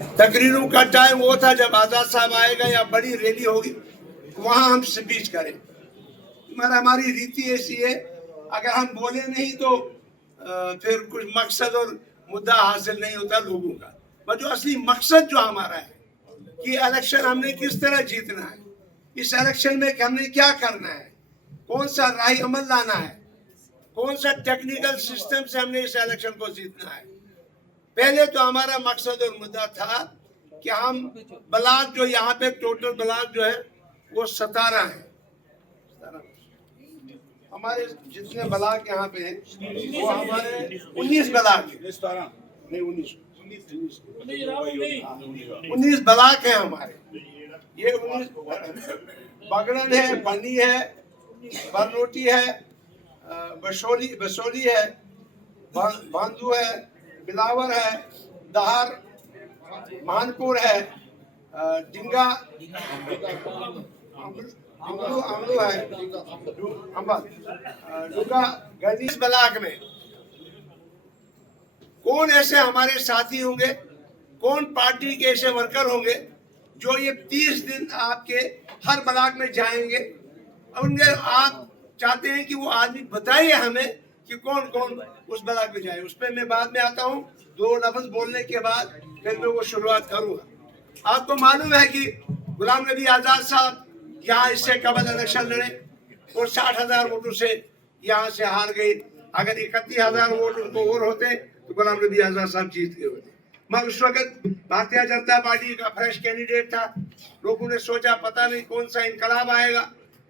तकरीरों का टाइम वो था जब आज़ाद साहब आएगा या बड़ी रैली होगी वहाँ हम स्पीच करें। मगर हमारी रीति ऐसी है, अगर हम बोले नहीं तो फिर कुछ मकसद और मुद्दा हासिल नहीं होता लोगों का। पर जो असली मकसद जो हमारा है कि इलेक्शन हमने किस तरह जीतना है, इस इलेक्शन में हमने क्या करना है, कौन सा राही अमल लाना है, कौन सा टेक्निकल सिस्टम से हमने इस इलेक्शन को जीतना है। पहले तो हमारा मकसद और मुद्दा था कि हम ब्लॉक जो यहाँ पे टोटल ब्लॉक जो है वो 17 है। हमारे जितने ब्लॉक यहाँ पे हैं वो हमारे 19 ब्लॉक है, नहीं 19 ब्लॉक है हमारे। ये 19 बगड़न है, बनी है, बरनोटी है, बसोली है, बांधू है, बिलावर है, दहार, मानपुर है, डिंगा, अमलू है, डुगा गणेश ब्लॉक में कौन ऐसे हमारे साथी होंगे, कौन पार्टी के ऐसे वर्कर होंगे जो ये 30 दिन आपके हर ब्लॉक में जाएंगे। उनके आप चाहते हैं कि वो आदमी बताइए हमें कि कौन कौन उस ब्लॉक में जाए। उस पर मैं बाद में आता हूँ, 2 लफ्ज बोलने के बाद फिर मैं वो शुरुआत करूँगा। आपको मालूम है कि गुलाम नबी आज़ाद साहब यहाँ इससे कबल इलेक्शन लड़े और 60,000 वोटों से यहाँ से हार गए। अगर 31,000 वोट उनको और होते तो गुलाम नबी आज़ाद साहब जीत गए होते। मगर उस वक्त भारतीय जनता पार्टी का फ्रेश कैंडिडेट था। लोगों ने सोचा पता नहीं कौन सा इनकलाब आएगा,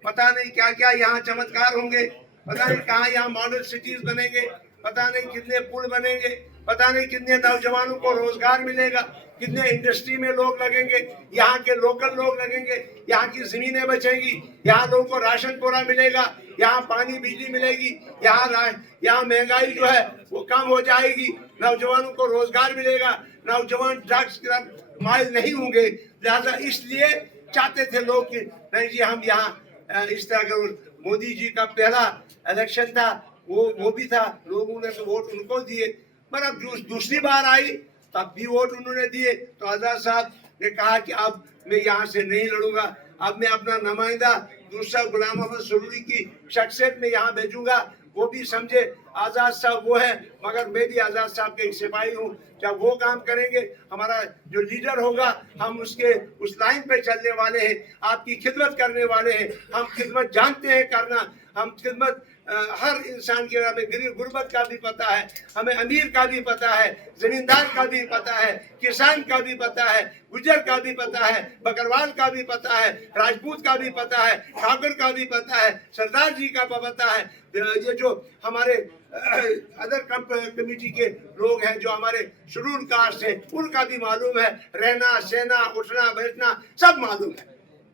पता नहीं क्या क्या यहाँ चमत्कार होंगे, पता नहीं कहाँ यहाँ मॉडल सिटीज बनेंगे, पता नहीं कितने पुल बनेंगे, पता नहीं कितने नौजवानों को रोजगार मिलेगा, कितने इंडस्ट्री में लोग लगेंगे, यहाँ के लोकल लोग लगेंगे, यहाँ की जमीनें बचेंगी, यहाँ लोगों को राशन पूरा मिलेगा, यहाँ पानी बिजली मिलेगी, यहाँ महंगाई जो है वो कम हो जाएगी, नौजवानों को रोजगार मिलेगा, नौजवान ड्रग्स की तरफ माइल नहीं होंगे। लिहाजा इसलिए चाहते थे लोग कि नहीं जी हम यहाँ इस तरह का। मोदी जी का पहला इलेक्शन था, वो भी था, लोगों ने तो वोट उनको दिए। पर अब दूसरी बार आई तब भी वोट उन्होंने दिए। तो आज़ाद साहब ने कहा कि अब मैं यहाँ से नहीं लड़ूंगा, अब मैं अपना नुमाइंदा दूसरा गुलाम मोहम्मद सुरूरी की शख्सियत में यहाँ भेजूंगा। वो भी समझे आज़ाद साहब वो है, मगर मैं भी आज़ाद साहब के एक सिपाही हूँ। जब वो काम करेंगे, हमारा जो लीडर होगा, हम उसके उस लाइन पे चलने वाले हैं, आपकी खिदमत करने वाले हैं। हम खिदमत जानते हैं करना, हम खिदमत हर इंसान के हमें गरीब गुर्बत का भी पता है, हमें अमीर का भी पता है, जमींदार का भी पता है, किसान का भी पता है, गुजर का भी पता है, बकरवाल का भी पता है, राजपूत का भी पता है, ठाकुर का भी पता है, सरदार जी का पता है। ये जो हमारे अदर कमेटी के लोग हैं जो हमारे शेड्यूल कास्ट हैं, उनका भी मालूम है, रहना सहना उठना बैठना सब मालूम है।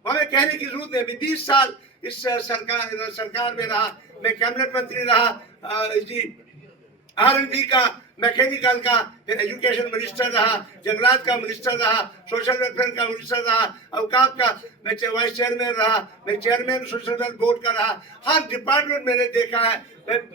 हमें कहने की जरूरत है। 20 साल इस सरकार में रहा, मैं कैबिनेट मंत्री रहा, जी R&D का, मैकेनिकल का, फिर एजुकेशन मिनिस्टर रहा, जंगलात का मिनिस्टर रहा, सोशल वेलफेयर का मिनिस्टर रहा, अवकाफ का मैं वाइस चेयरमैन रहा, मैं चेयरमैन सोशल वेलफेयर बोर्ड का रहा। हर डिपार्टमेंट मैंने देखा है,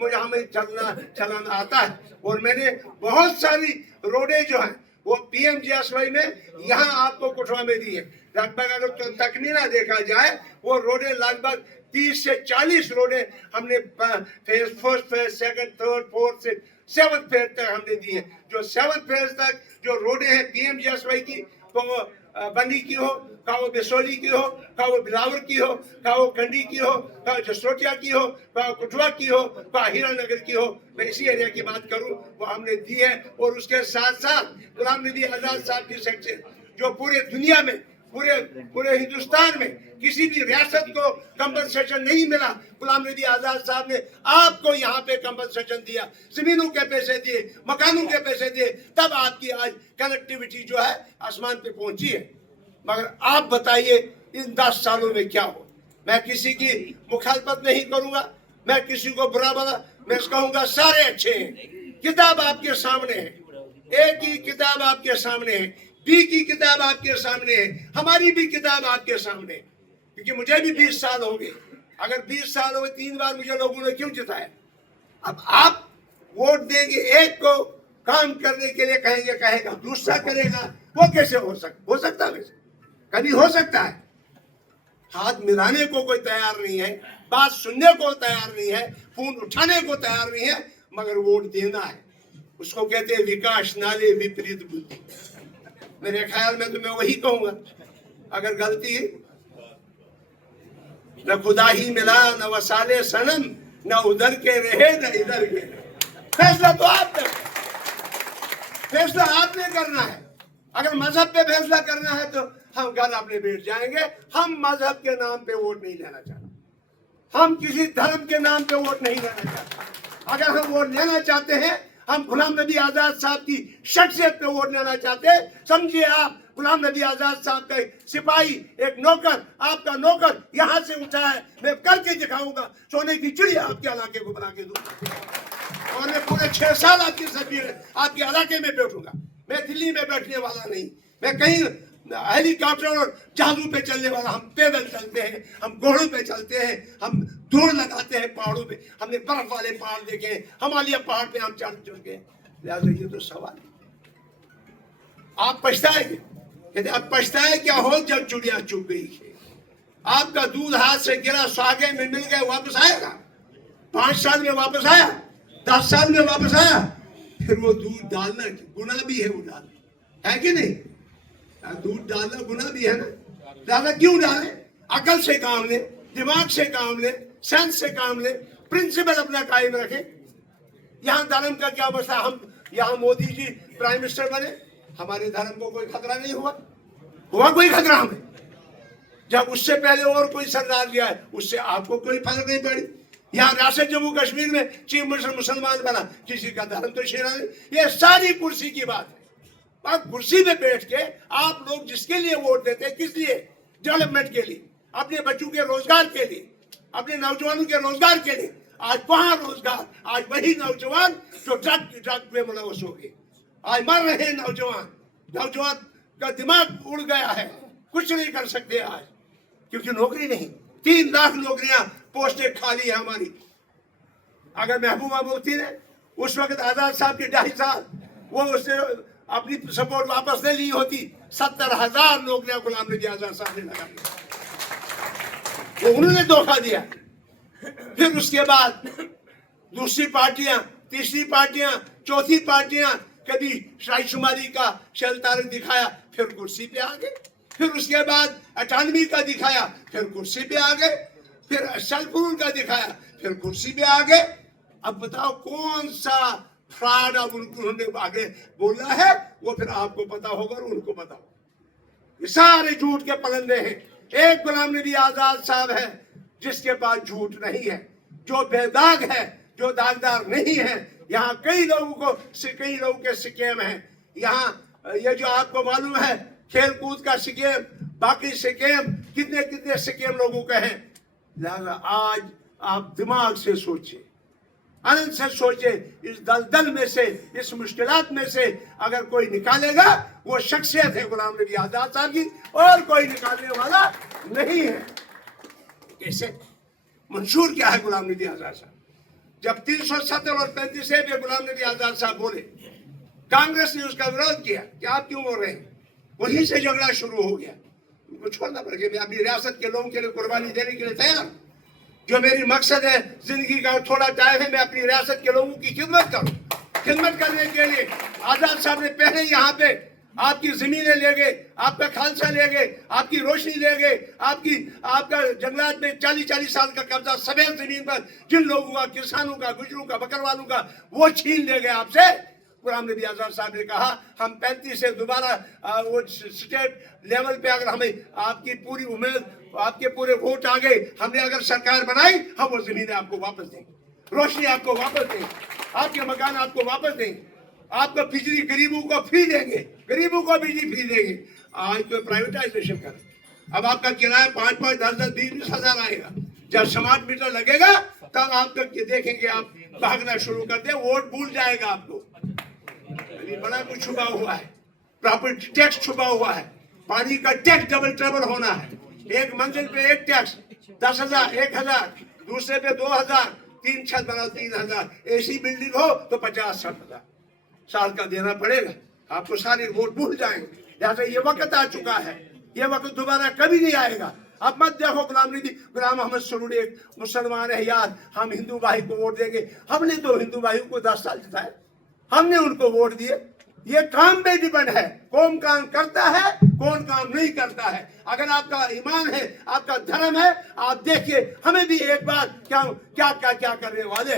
मुझे हमें चलाना आता है। और मैंने बहुत सारी रोडें जो हैं वो PMGSY में यहाँ आपको कुटवा में दी है। लगभग अगर तो तकमीना देखा जाए वो रोडें लगभग 30 से 40 रोडें हमने phase first phase second third fourth से 7th फेज तक हमने दी है। जो 7th फेज तक जो रोडें हैं PMGSY की, तो वो बनी की हो, का वो बेसोली की हो, का वो बिलावर की हो, का वो कंडी की हो, का जसरोटिया की हो, का कुटवा की हो, का हीरानगर की हो, मैं इसी एरिया की बात करूं, वो हमने दी है। और उसके साथ साथ गुलाम नबी आज़ाद साहब की सेक्शन जो पूरे दुनिया में पूरे हिंदुस्तान में किसी भी रियासत को कंपनसेशन नहीं मिला, गुलाम नबी आज़ाद साहब ने आपको यहाँ पे कंपनसेशन दिया, जमीनों के पैसे दिए, मकानों के पैसे दिए, तब आपकी आज कनेक्टिविटी जो है आसमान पे पहुंची है। मगर आप बताइए इन 10 सालों में क्या हो। मैं किसी की मुखालफत नहीं करूंगा, मैं किसी को बुरा भला, मैं कहूंगा सारे अच्छे हैं। किताब आपके सामने है, ए की किताब आपके सामने है, बी की किताब आपके सामने है, हमारी भी किताब आपके सामने है। क्योंकि मुझे भी 20 साल हो गए। अगर 20 साल हो गए, 3 बार मुझे लोगों ने क्यों जिताया? अब आप वोट देंगे एक को काम करने के लिए कहेंगे, कहेगा दूसरा करेगा, वो कैसे हो सकता है? वैसे कभी हो सकता है? हाथ मिलाने को कोई तैयार नहीं है, बात सुनने को तैयार नहीं है, फोन उठाने को तैयार नहीं है, मगर वोट देना है। उसको कहते हैं विकास नाले विपरीत बुद्धि। मेरे ख्याल में तो मैं वही कहूंगा, अगर गलती न खुदा ही मिला न वसाले सनम, न उधर के रहे न इधर के रहे। फैसला तो आपने, फैसला आपने करना है। अगर मजहब पे फैसला करना है तो हम घर अपने बैठ जाएंगे। हम मजहब के नाम पे वोट नहीं लेना चाहते, हम किसी धर्म के नाम पे वोट नहीं लेना चाहते। अगर हम वोट लेना चाहते हैं, हम गुलाम नबी आजाद साहब की शख्सियत पे वोट लेना चाहते हैं, समझिए आप गुलाम नबी आजाद साहब का सिपाही, एक नौकर, आपका नौकर यहां से उठा है, मैं करके दिखाऊंगा, सोने की चिड़िया आपके इलाके को बना के दूंगा, और मैं पूरे 6 साल आपकी सरकार आपके इलाके में बैठूंगा। मैं दिल्ली में बैठने वाला नहीं, मैं कहीं हेलीकॉप्टर और जहाजों पे चलने वाला। हम पैदल चलते हैं, हम घोड़ों पे चलते हैं, हम दौड़ लगाते हैं पहाड़ों पे। हमने बर्फ वाले पहाड़ देखे हैं, हिमालय पहाड़ पे हम चढ़ चुके हैं। लिहाजा ये तो सवाल है। आप पछताएंगे, कहते अब पछताए क्या हो जब चुड़िया चुग गई है। आपका दूध हाथ से गिरा, सुहागे में मिल गए, वापस आएगा? 5 साल में वापस आया, 10 साल में वापस आया? फिर वो दूध डालना गुनाह भी है, वो डालना है कि नहीं? दूध डालना गुनाह भी है ना। दादा क्यों डाले? अकल से काम ले, दिमाग से काम ले, सेंस से काम ले, प्रिंसिपल अपना कायम रखे। यहाँ धर्म का क्या मसला? हम यहाँ मोदी जी प्राइम मिनिस्टर बने, हमारे धर्म को कोई खतरा नहीं हुआ? हुआ कोई खतरा हमें? जब उससे पहले और कोई सरदार लिया है, उससे आपको कोई फर्क नहीं पड़ी। यहाँ रियासत जम्मू कश्मीर में चीफ मिनिस्टर मुसलमान बना, किसी का धर्म तो छेड़ा नहीं। ये सारी कुर्सी की बात है। अब कुर्सी में बैठ के आप लोग जिसके लिए वोट देते हैं, किस लिए? डेवलपमेंट के लिए, अपने बच्चों के रोजगार के लिए, अपने नौजवानों के रोजगार के लिए। आज कहाँ रोजगार? आज वही नौजवान जो ड्रग में मुलव्वस हो गए, आज मर रहे हैं नौजवान। नौजवान का दिमाग उड़ गया है, कुछ नहीं कर सकते आज, क्योंकि नौकरी नहीं। 3 लाख नौकरियां, पोस्टें खाली है हमारी। अगर महबूबा मुफ्ती ने उस वक्त आजाद साहब के 2.5 साल वो उससे अपनी सपोर्ट वापस नहीं ली होती, 70,000 नौकरियां गुलाम नबी आजाद साहब ने लगा दी। वो उन्होंने धोखा दिया। फिर उसके बाद दूसरी पार्टियां, तीसरी पार्टियां, चौथी पार्टियां, कभी शाहीशुमारी का शैलतारक दिखाया, फिर कुर्सी पे आ गए। फिर उसके बाद अटानवी का दिखाया, फिर कुर्सी पे आ गए। फिर शलपुर का दिखाया, फिर कुर्सी पे आ गए। अब बताओ कौन सा फ्रॉड अब उन्होंने आगे बोला है, वो फिर आपको पता होगा और उनको पता होगा। ये सारे झूठ के पलंदे हैं। एक गुलाम नबी आजाद साहब है जिसके पास झूठ नहीं है, जो बेदाग है, जो दागदार नहीं है। यहाँ कई लोगों के स्कैम हैं। यहाँ ये जो आपको मालूम है खेल कूद का स्कैम, बाकी स्कैम, कितने कितने स्कैम लोगों के हैं। लिहाजा आज आप दिमाग से सोचिए, आनंद से सोचे। इस दलदल में से, इस मुश्किलात में से अगर कोई निकालेगा, वो शख्सियत है गुलाम नबी आजाद साहब की, और कोई निकालने वाला नहीं है। कैसे? मंशूर क्या है गुलाम नबी आजाद साहब? जब 370 और 35 पे गुलाम नबी आजाद साहब बोले, कांग्रेस ने उसका विरोध किया कि आप क्यों बोल रहे हैं? वहीं से झगड़ा शुरू हो गया। उनको छोड़ना पड़ गया। मैं अपनी रियासत के लोगों के लिए कुर्बानी देने के लिए तैयार। जो मेरी मकसद है जिंदगी का थोड़ा टाइम है, मैं अपनी रियासत के लोगों की खिदमत करूं। खिदमत करने के लिए आजाद साहब ने पहले यहाँ पे आपकी जमीनें ले गए, आपका खालसा ले गए, आपकी रोशनी ले गए, आपका जंगलात में 40-40 साल का कब्जा सफेद जमीन पर जिन लोगों का, किसानों का, गुजरों का, बकरवालों का, वो छीन ले गए आपसे। गुलाम नबी आजाद साहब ने कहा हम 35 से दोबारा वो स्टेट लेवल पे अगर हमें आपकी पूरी उम्मीद, आपके पूरे वोट आ गए, हमने अगर सरकार बनाई, हम वो जमीनें आपको वापस देंगे, रोशनी आपको वापस देंगे, आपके मकान आपको वापस देंगे, आपको बिजली गरीबों को फ्री देंगे, गरीबों को बिजली फ्री देंगे। आज तो प्राइवेटाइजेशन कर, अब आपका किराया 5-5, 10-10, 20-20 हजार आएगा। जब स्मार्ट मीटर लगेगा तब आप तक ये देखेंगे, आप भागना शुरू कर दे, वोट भूल जाएगा आपको। अभी बड़ा कुछ छुपा हुआ है, प्रॉपर्टी टैक्स छुपा हुआ है, पानी का टैक्स डबल ट्रबल होना है। एक मंजिल पे एक टैक्स 10,000, 1,000, दूसरे पे 2,000, 3 छत बनाओ 3,000, ऐसी बिल्डिंग हो तो 50-60 हजार। साल का देना पड़ेगा, आपको सारी वोट भूल जाएंगे। लिहाजा ये वक्त आ चुका है, ये वक्त दोबारा कभी नहीं आएगा। अब मत देखो गुलाम मोहम्मद सरूरी एक मुसलमान है यार, हम हिंदू भाई को वोट देंगे। हमने तो हिंदू भाइयों को 10 साल जिताए, हमने उनको वोट दिए। ये काम पे डिपेंड है, कौन काम करता है कौन काम नहीं करता है। अगर आपका ईमान है, आपका धर्म है, आप देखिए हमें भी एक बार क्या क्या क्या क्या करने वाले।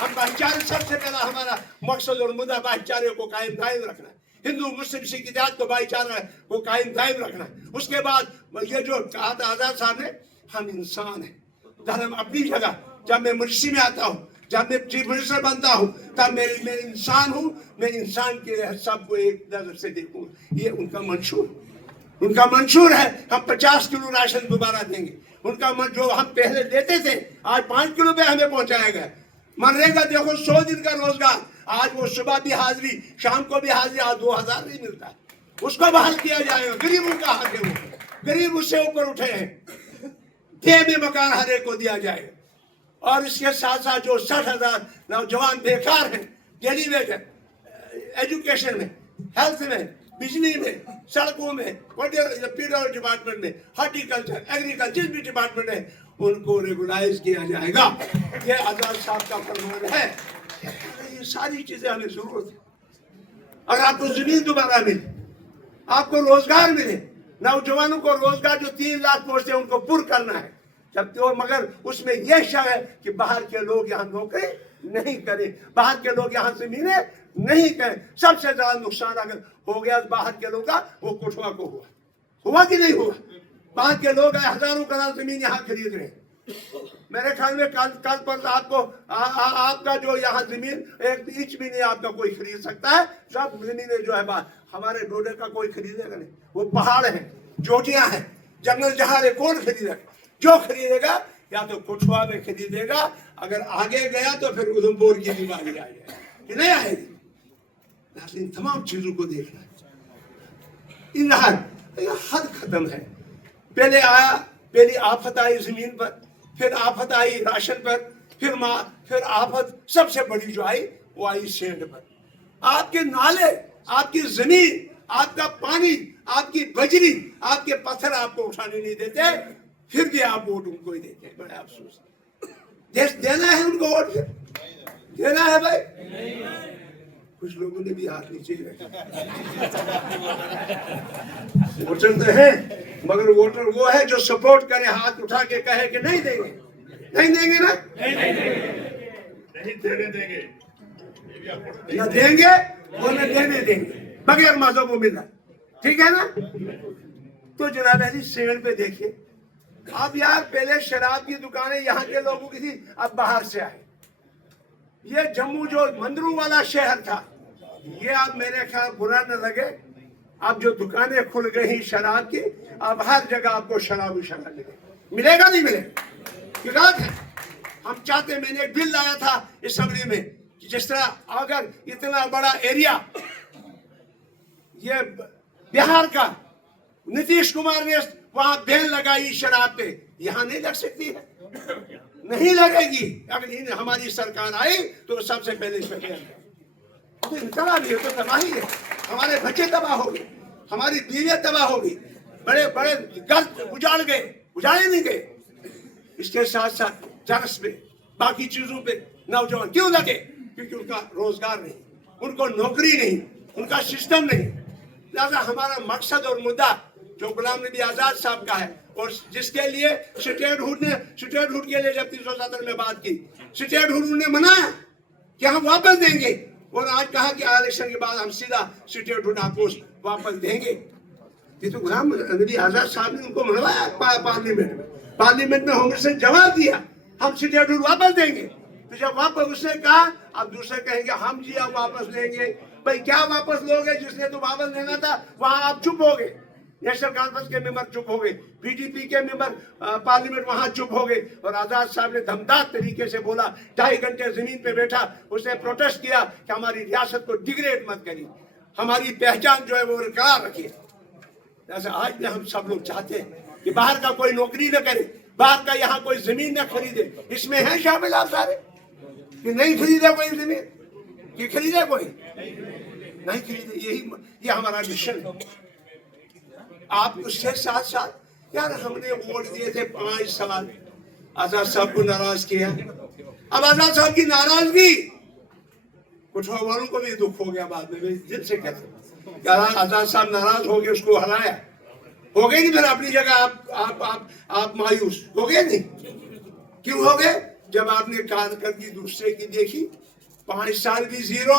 हम भाईचारे, सबसे पहला हमारा मकसद और मुद्दा भाईचारे को कायम दायम रखना है, हिंदू मुस्लिम सिख इत्तेहाद को भाईचारा को कायम दायम रखना है। उसके बाद ये जो कहा था आजाद साहब ने, हम इंसान हैं, धर्म अपनी जगह। जब मैं मुंशी में आता हूँ, जब मैं चीफ मिनिस्टर बनता हूँ, तब मैं इंसान हूँ, मैं इंसान के सबको एक नजर से देखूँ। ये उनका मंशूर है। हम 50 किलो राशन दोबारा देंगे। उनका जो हम पहले देते थे, आज 5 किलो पे हमें पहुंचाया गया। मनरेगा देखो 100 दिन का रोजगार, आज वो सुबह भी हाजिरी शाम को भी हाजिरी, आज 2000 नहीं मिलता है, उसको बहाल किया जाएगा। गरीबों का हक है, वो गरीब उससे ऊपर उठे हैं, देह में मकान हर एक को दिया जाएगा। और इसके साथ साथ जो 60,000 नौजवान बेकार हैं, दिल्ली में एजुकेशन में, हेल्थ में, बिजली में, सड़कों में, पीडब्ल्यूडी डिपार्टमेंट में, हॉर्टिकल्चर, एग्रीकल्चर, जिस भी डिपार्टमेंट है उनको रेगुलाइज किया जाएगा। ये आजाद साहब का फरमान है। ये सारी चीजें हमें जरूरत है। अगर आपको जमीन दोबारा मिले, आपको रोजगार मिले, नौजवानों को रोजगार जो 3 लाख पोस्ट है उनको पुर करना है। जब तो मगर उसमें यह शर्त है कि बाहर के लोग यहाँ नौकरी नहीं करें, बाहर के लोग यहाँ जमीनें नहीं करें। सबसे ज्यादा नुकसान अगर हो गया बाहर के लोग का, वो कुठवा को हुआ कि नहीं हुआ? बाहर के लोग हजारों कनाल जमीन यहाँ खरीद रहे हैं। मेरे ख्याल में कल पर आपको आपका जो यहाँ जमीन 1 इंच भी नहीं आपका कोई खरीद सकता है। सब जमीनें जो है हमारे डोडे का कोई खरीदेगा नहीं। वो पहाड़ है, चोटियां हैं, जंगल जहां है, कौन खरीदेगा? जो खरीदेगा या तो कुठवा में खरीदेगा, अगर आगे गया तो फिर उधमपुर की बीमारी आ जाएगी कि नहीं आएगी। इन तमाम चीजों को देखना, इन हद खत्म है। पहली आफत आई जमीन पर, फिर आफत आई राशन पर, फिर आफत सबसे बड़ी जो आई वो आई सेंड पर। आपके नाले, आपकी जमीन, आपका पानी, आपकी बजरी, आपके पत्थर आपको उठाने नहीं देते, फिर भी आप वोट उनको ही देते हैं। बड़ा अफसोस। देश देना है उनको वोट, देना है भाई। कुछ लोगों ने भी हाथ नीचे रखा। वोटर तो है, मगर वोटर वो है जो सपोर्ट करे, हाथ उठा के कहे कि नहीं देंगे, नहीं देंगे ना, नहीं देंगे, न देंगे और न देने देंगे, बगैर मजहब मिला। ठीक है ना? तो जनाब अली सेंड पे देखिए आप यार, पहले शराब की दुकानें यहाँ के लोगों की थी, अब बाहर से आए। ये जम्मू जो मंदिरों वाला शहर था, ये अब मेरे ख्याल बुरा न लगे, अब जो दुकानें खुल गई शराब की, अब हर जगह आपको शराब मिलेगा नहीं मिलेगा? ये गलत है। हम चाहते, मैंने एक बिल लाया था असेंबली में कि जिस तरह अगर इतना बड़ा एरिया ये बिहार का, नीतीश कुमार ने वहां बैन लगाई शराब पे, यहाँ नहीं लग सकती है, नहीं लगेगी। अगर हमारी सरकार आई तो सबसे पहले इस पे तो इनकलाब तो तबाही है। हमारे बच्चे तबाह हो गए, हमारी बीवियां तबाह हो गई, बड़े बड़े घर उजाड़ गए, उजाड़े नहीं गए। इसके साथ साथ ड्रग्स पे, बाकी चीजों पे नौजवान क्यों लगे? क्योंकि उनका रोजगार नहीं, उनको नौकरी नहीं, उनका सिस्टम नहीं। लिहाजा हमारा मकसद और मुद्दा जो गुलाम नबी आजाद साहब का है, और जिसके लिए स्टेटहुड के लिए जब 370 में बात की, स्टेटहुड ने मनाया कि हम वापस देंगे, और आज कहा कि इलेक्शन के बाद हम सीधा स्टेटहुड आपको वापस देंगे। ये तो गुलाम नबी आजाद साहब ने उनको मनवाया पार्लियामेंट में कांग्रेस ने जवाब दिया हम स्टेटहुड वापस देंगे। तो जब वापस उसने कहा, अब दूसरे कहेंगे हम जी अब वापस लेंगे। भाई क्या वापस लोगे? जिसने तो वापस लेना था वहां आप चुप हो गए, नेशनल कॉन्फ्रेंस के मेंबर चुप हो गए, पीडीपी के मेंबर पार्लियामेंट वहां चुप हो गए, और आजाद साहब ने धमदार तरीके से बोला, 2.5 घंटे जमीन पे बैठा, उसने प्रोटेस्ट किया कि हमारी रियासत को डिग्रेड मत करिए, हमारी पहचान जो है वो बरकरार रखिए। जैसे आज भी हम सब लोग चाहते हैं कि बाहर का कोई नौकरी न करे, बाहर का यहाँ कोई जमीन न खरीदे। इसमें है शामिल आप सारे कि नहीं खरीदे कोई जमीन? कि खरीदे कोई नहीं खरीदे। ये हमारा मिशन है। आप उसके साथ साथ यार हमने वोट दिए थे 5 साल, आजाद साहब को नाराज किया। अब आजाद साहब की नाराजगी कुछ वालों को भी दुख हो गया बाद में, दिल से कहते आजाद साहब नाराज हो गए, उसको हराया, हो गए नहीं। फिर अपनी जगह आप मायूस हो गए नहीं? क्यों हो गए? जब आपने कारकर्दगी दूसरे की देखी, 5 साल भी जीरो,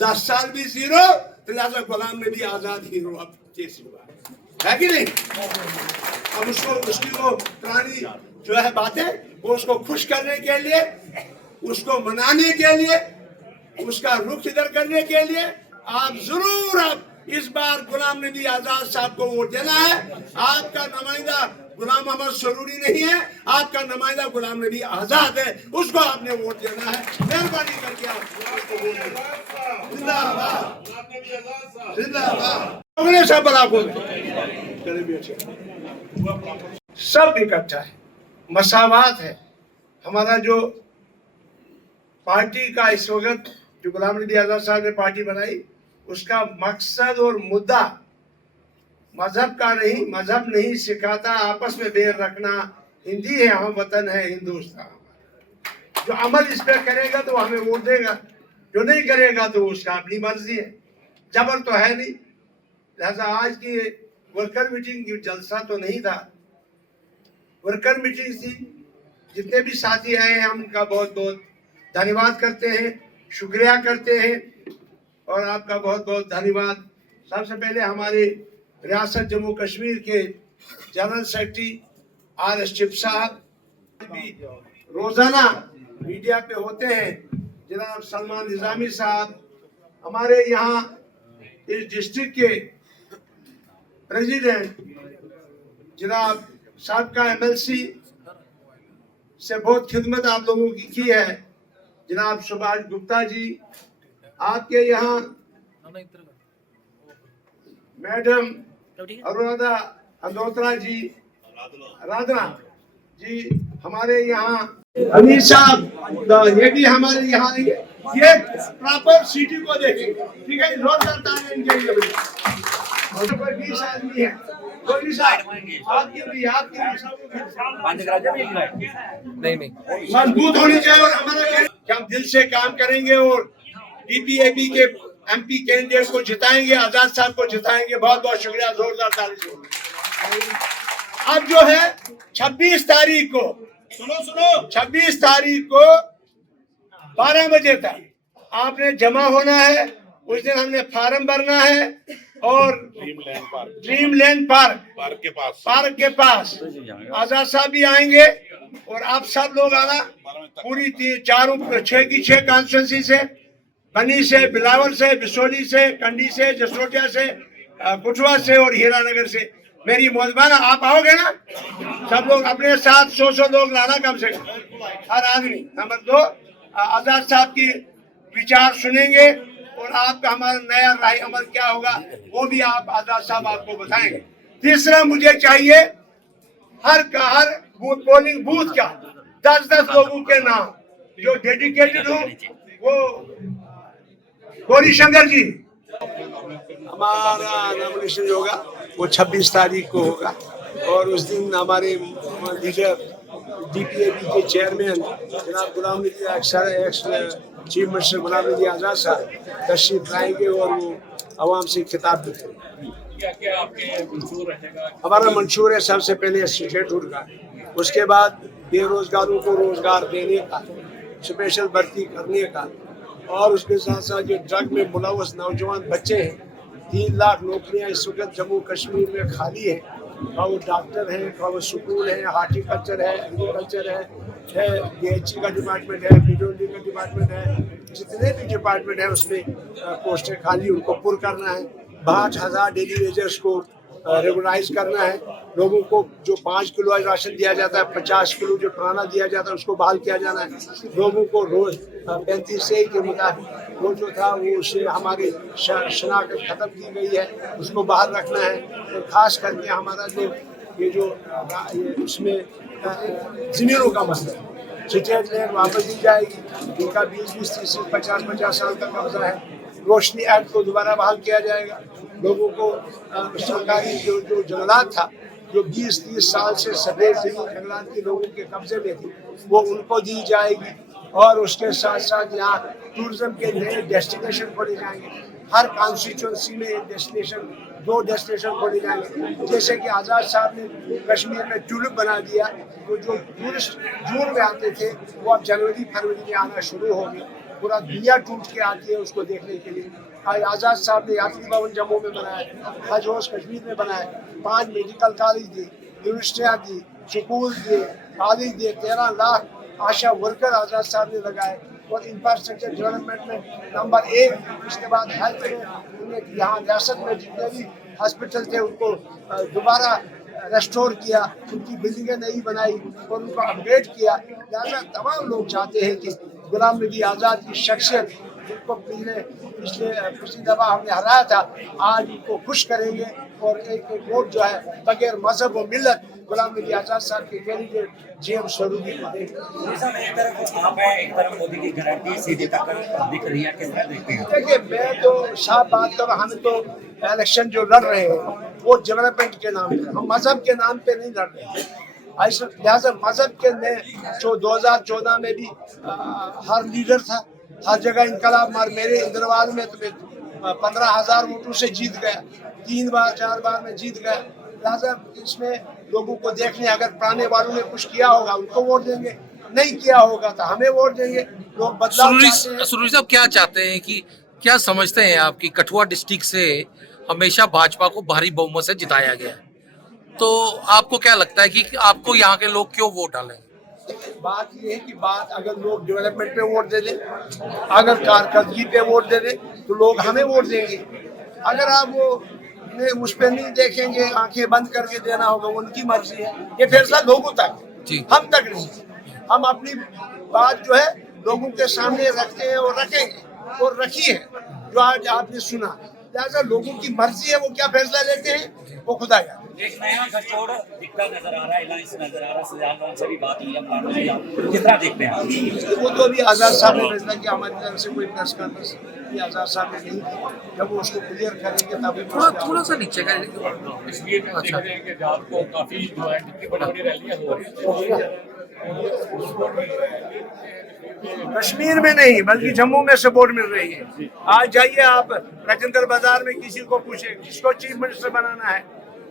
10 साल भी जीरो, तो लिहाजा गुलाम नबी आजाद हीरो अब जैसी बात है कि नहीं? अब उसकी वो पुरानी जो है बातें, वो उसको खुश करने के लिए, उसको मनाने के लिए, उसका रुख इधर करने के लिए आप जरूर आप इस बार गुलाम नबी आजाद साहब को वोट देना है। आपका नुमाइंदा गुलाम मोहम्मद सरूरी नहीं है, आपका नुमाइंदा गुलाम नबी आजाद है, उसको आपने वोट देना है। मेहरबानी करके आप उसको वोट दें। जिंदाबाद जिंदाबाद। सब बलाकों में सब इकट्ठा है, मसावात है। हमारा जो पार्टी का इस वक्त जो गुलाम नबी आजाद साहब ने पार्टी बनाई, उसका मकसद और मुद्दा मजहब का नहीं, मजहब नहीं सिखाता आपस में बैर रखना, हिंदी है हम वतन है हिंदुस्तान। जो अमल इस पे करेगा तो हमें वोट देगा, जो नहीं करेगा तो उसका अपनी मर्जी है, जबर तो है नहीं। लिहाजा आज की वर्कर मीटिंग की जलसा तो नहीं था, वर्कर मीटिंग थी। जितने भी साथी आए हैं हम उनका बहुत बहुत धन्यवाद करते हैं, शुक्रिया करते हैं और आपका बहुत बहुत धन्यवाद। सबसे पहले हमारे रियासत जम्मू कश्मीर के जनरल सेक्रेटरी RS चिप साहब भी रोजाना मीडिया पे होते हैं, जनाब सलमान निजामी साहब, हमारे यहाँ इस डिस्ट्रिक्ट के प्रेसिडेंट जनाब साहब का MLC से बहुत खिदमत आप लोगों की है, जनाब सुभाष गुप्ता जी। आपके यहाँ मैडम अनुराधा अधोत्रा जी, राधना जी, हमारे यहाँ अमीर साहब, ये भी हमारे यहाँ ये प्रॉपर सिटी को देखें, ठीक है? जोरदार तालियां इनके लिए। 20 आदमी है, कोई साहब आपकी भी नहीं मजबूत होनी चाहिए। और हमारा हम दिल से काम करेंगे और DPAP के MP कैंडिडेट को जिताएंगे, आजाद साहब को जिताएंगे। बहुत बहुत शुक्रिया, जोरदार ताली से। अब जो है 26 तारीख को, सुनो 26 तारीख को 12 बजे तक आपने जमा होना है। उस दिन हमने फार्म भरना है और ड्रीम लैंड पार्क के पास आजाद साहब भी आएंगे और आप सब लोग आना। पूरी 6 की 6 कॉन्स्टिट्यूंसी से, बनी से, बिलावल से, बिसोली से, कंडी से, जसरोटिया से, कुठवा से और हीरानगर से। मेरी मोहब्बाना आप आओगे ना? सब लोग अपने साथ 100 लोग लाना कम से कम, हर आदमी। नंबर 2, आजाद साहब की विचार सुनेंगे और आपका हमारा नया राय अमल क्या होगा वो भी आप आजाद साहब आपको बताएंगे। तीसरा, मुझे चाहिए हर पोलिंग बूथ का 10-10 लोगों के नाम जो डेडिकेटेड हो। वो गौरी शंकर जी, हमारा नॉमिनेशन जो होगा वो 26 तारीख को होगा और उस दिन हमारे लीडर DPAP के चेयरमैन जनाब गुलाम नबी चीफ मिनिस्टर गुलाम नबी आजाद साहब तशरीफ लाएंगे और वो आवाम से खिताब भी करेंगे। हमारा मंशूर है सबसे पहले शेड्यूल का, उसके बाद बेरोजगारों को रोजगार देने का, स्पेशल भर्ती करने का, और उसके साथ साथ जो ड्रग में मुलव्वस नौजवान बच्चे हैं, 3 लाख नौकरियां इस वक्त जम्मू कश्मीर में खाली है। वो डॉक्टर हैं, वो स्कूल है, हार्टिकल्चर है, एग्रीकल्चर है, BHE का डिपार्टमेंट है, पेट्रोलियम का डिपार्टमेंट है, जितने भी डिपार्टमेंट है उसमें पोस्टें खाली, उनको पुर करना है। 62,000 डेली वेजर्स को रेगुलाइज करना है। लोगों को जो 5 किलो राशन दिया जाता है, 50 किलो जो पुराना दिया जाता है उसको बहाल किया जाना है। लोगों को रोज 35 के मुताबिक वो जो था वो उससे हमारी शनाख्त खत्म की गई है, उसको बहाल रखना है। और ख़ास करके हमारा जो ये उसमें ज़मीनों का मसला है, स्टेट लैंड वापस दी जाएगी, इनका 20-20, 30-50 साल का कब्जा है। रोशनी एक्ट को दोबारा बहाल किया जाएगा, लोगों को सरकारी जो जंगलात था, जो 20-30 साल से सफेद जमीन जंगलात के लोगों के कब्जे में थी, वो उनको दी जाएगी। और उसके साथ साथ यहाँ टूरिज्म के नए डेस्टिनेशन खोले जाएंगे, हर कॉन्स्टिट्यूंसी में एक डेस्टिनेशन, 2 डेस्टिनेशन खोले जाएंगे। जैसे कि आज़ाद साहब ने कश्मीर में ट्यूलिप बना दिया, तो जो टूरिस्ट जून में आते थे वो अब जनवरी फरवरी में आना शुरू हो गए, पूरा दुनिया टूट के आती है उसको देखने के लिए। आज आज़ाद साहब ने यात्री भवन जम्मू में बनाया, हज हाउस कश्मीर में बनाया, 5 मेडिकल कॉलेज दिए, यूनिवर्सिटियाँ दी, स्कूल दिए, कॉलेज दिए, 13 लाख आशा वर्कर आज़ाद साहब ने लगाए। और इंफ्रास्ट्रक्चर डेवलपमेंट में नंबर 1। इसके बाद हेल्थ में उन्हें यहाँ रियासत में जितने भी हॉस्पिटल थे उनको दोबारा रेस्टोर किया, उनकी बिल्डिंगें नई बनाई और उनको अपग्रेड किया। लिहाजा तमाम लोग चाहते हैं कि गुलाम नबी आज़ाद की शख्सियत, जिनको पिछली दफ़ा हमने हराया था, आज उनको खुश करेंगे और एक वोट जो है बगैर मजहब व मिलत गुलाम नबी आज़ाद साहब के कैंडिडेट जेएम स्वरूपी को एक तरफ मोदी की गारंटी सीधे तक दिख रही है, किस तरह देखते हैं? देखिए, मैं तो साफ बात कर रहा हूँ, हम तो इलेक्शन जो लड़ रहे हैं वो डेवलपमेंट के नाम पे, हम मजहब के नाम पे नहीं लड़ रहे हैं। लिहाजा मजहब के जो 2014 में भी हर लीडर था, हर जगह इनकलाब मार, मेरे इंद्रवाल में तो 15,000 वोटों से जीत गया, 3 बार 4 बार में जीत गया। लिहाजा इसमें लोगों को देखने, अगर पुराने वालों ने कुछ किया होगा उनको वोट देंगे, नहीं किया होगा तो हमें वोट देंगे। लोग बदलाव चाहते हैं। सुरूरी साहब क्या चाहते हैं कि क्या समझते हैं आप कि कठुआ डिस्ट्रिक्ट से हमेशा भाजपा को भारी बहुमत से जिताया गया, तो आपको क्या लगता है कि आपको यहाँ के लोग क्यों वोट डालें? बात ये है कि अगर लोग डेवलपमेंट पे वोट दे दें, अगर कारकर्दगी पे वोट दे दें तो लोग हमें वोट देंगे। अगर आप वो उस पर नहीं देखेंगे, आंखें बंद करके देना होगा, उनकी मर्जी है, ये फैसला लोगों तक, हम तक नहीं। हम अपनी बात जो है लोगों के सामने रखते हैं और रखेंगे और रखी है, जो आज आपने सुना। लिहाजा लोगों की मर्जी है, वो क्या फैसला लेते हैं वो खुदा जाने। एक नया गठजोड़ दिखता नजर आ रहा है, अलायंस नजर आ रहा है, सजाद से भी बात हुई है, किस तरह देखते हैं आप? वो तो अभी आज़ाद साहब ने फैसला किया, हमारी तरफ से कोई प्रेस कॉन्फ्रेंस ये आज़ाद साहब ने नहीं की, जब वो उसको क्लियर करेंगे तभी थोड़ा सा नीचे करेंगे। कश्मीर में देख रहे हैं कि रात को काफी जो है कितनी बड़ी रैलियां हो रही हैं। कश्मीर में नहीं बल्कि जम्मू में सपोर्ट मिल रही है। आज जाइए आप राजेंद्र बाजार में, किसी को पूछे किसको चीफ मिनिस्टर बनाना है,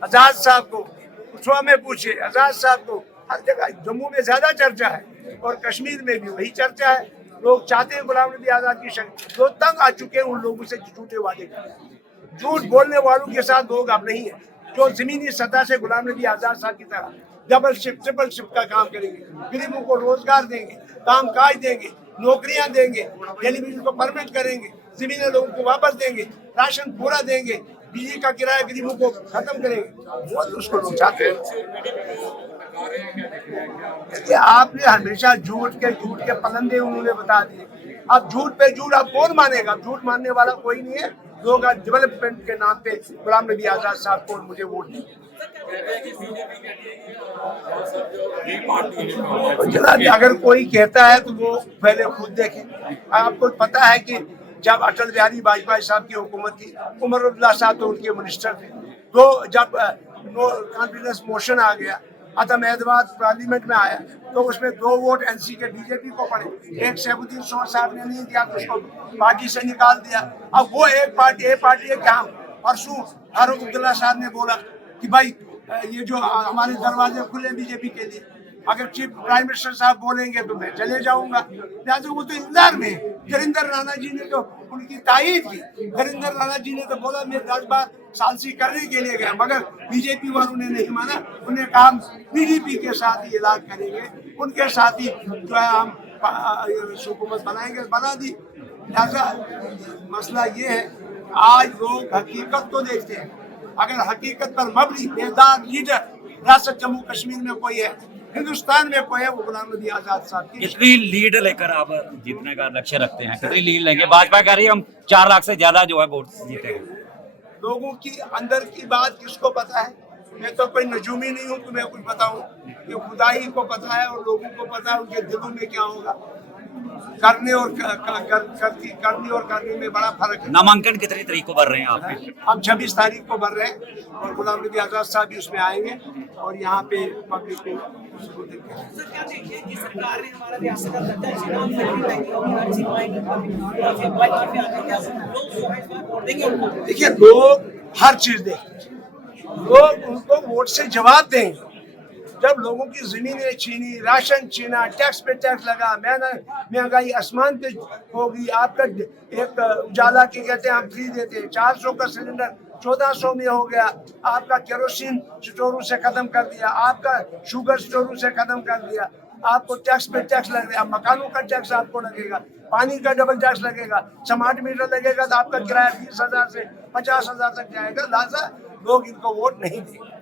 आजाद साहब को, कुशवा में पूछे आजाद साहब को, हर जगह जम्मू में ज्यादा चर्चा है और कश्मीर में भी वही चर्चा है। लोग चाहते हैं गुलाम नबी आजाद की शक्ति, लोग तंग आ चुके हैं उन लोगों से झूठे वादे कर, झूठ बोलने वालों के साथ लोग अब नहीं है, जो जमीनी सतह से गुलाम नबी आजाद साहब की तरह डबल शिफ्ट ट्रिपल शिफ्ट का काम करेंगे, गरीबों को रोजगार देंगे, काम काज देंगे, नौकरियां देंगे, टेलीविजन को परमिट करेंगे, जमीनें लोगों को वापस देंगे, राशन पूरा देंगे, बिजली का किराया गरीबों को खत्म करेंगे। वो तो उसको लोग चाहते हैं। आपने हमेशा झूठ के पलंदे उन्होंने बता दिए। अब झूठ पे झूठ अब कौन मानेगा? झूठ मानने वाला कोई नहीं है। लोग आज डेवलपमेंट के नाम पे गुलाम नबी आजाद साहब को मुझे वोट दें। अगर कोई कहता है तो वो पहले खुद देखें। आपको पता है कि जब अटल बिहारी वाजपेयी साहब की हुकूमत थी, उमर अब्दुल्ला साहब तो उनके मिनिस्टर थे, तो जब कॉन्फिडेंस मोशन आ गया, अदम एतमाद पार्लियामेंट में आया, तो उसमें 2 वोट एनसी के बीजेपी को पड़े, एक सैफुद्दीन सोर साहब ने नहीं दिया तो उसको पार्टी से निकाल दिया। अब वो एक पार्टी है कि हम परसों फारूक अब्दुल्ला साहब ने बोला कि भाई ये जो हमारे दरवाजे खुले बीजेपी के लिए, अगर चीफ प्राइम मिनिस्टर साहब बोलेंगे तो मैं चले जाऊंगा। लिहाजा वो तो इंतजार में। धीरेन्द्र राणा जी ने तो उनकी तारीफ की, धीरेन्द्र राणा जी ने तो बोला मैं 10 बार सालसी करने के लिए गया, मगर बीजेपी वालों ने नहीं माना। उन्हें कहा हम पीडीपी के साथ ही इलाज करेंगे, उनके साथ ही जो है हम हुकूमत बनाएंगे, बना दी। लिहाजा मसला ये है, आज लोग हकीकत तो देखते हैं। अगर हकीकत पर मबनी बेदार लीडर रियासत जम्मू कश्मीर में कोई है, हिंदुस्तान में कोई है, वो गुलाम नबी आजाद साहब की। कितनी लीड लेकर आप जीतने का लक्ष्य रखते हैं? कितनी लीड लेंगे? भाजपा कह रही है हम 4 लाख से ज्यादा जो है वोट जीतेंगे। लोगों की अंदर की बात किसको पता है? میں تو کوئی نجومی نہیں ہوں کہ میں کچھ بتاؤں. یہ خدا ہی کو پتا ہے اور لوگوں کو پتا ہے ان کے دلوں میں کیا ہوگا. کرنے اور کرنے میں بڑا فرق ہے. नामांकन कितनी तारीख को भर रहे हैं आप? ہم 26 تاریخ کو بھر رہے ہیں اور غلام نبی آزاد صاحب بھی اس میں آئیں گے اور یہاں پہ پبلک کو سر کیا دیکھیے کہ سرکار نے ہمارا ریاست کا درجہ چھینا، ہم فیکٹری بینکنگ اور ہر چیز ووٹ دیں گے ان کو. دیکھیے لوگ ہر چیز دیں گے، لوگ ان کو ووٹ سے جواب دیں گے. جب لوگوں کی زمینیں چھینی، راشن چھینا، ٹیکس پہ ٹیکس لگا، مہنگائی آسمان پہ ہوگی. آپ کا ایک اجالا کی کہتے ہیں ہم فری دیتے ہیں، 400 کا سلنڈر 1400 میں ہو گیا. آپ کا کیروسین اسٹوروں سے ختم کر دیا، آپ کا شوگر اسٹوروں سے ختم کر دیا. آپ کو ٹیکس پہ ٹیکس لگ رہا ہے، مکانوں کا ٹیکس آپ کو لگے گا، پانی کا ڈبل ٹیکس لگے گا، سمارٹ میٹر لگے گا تو آپ کا کرایہ 20,000 سے 50,000 تک جائے گا. لہٰذا لوگ ان کو ووٹ نہیں دیں گے.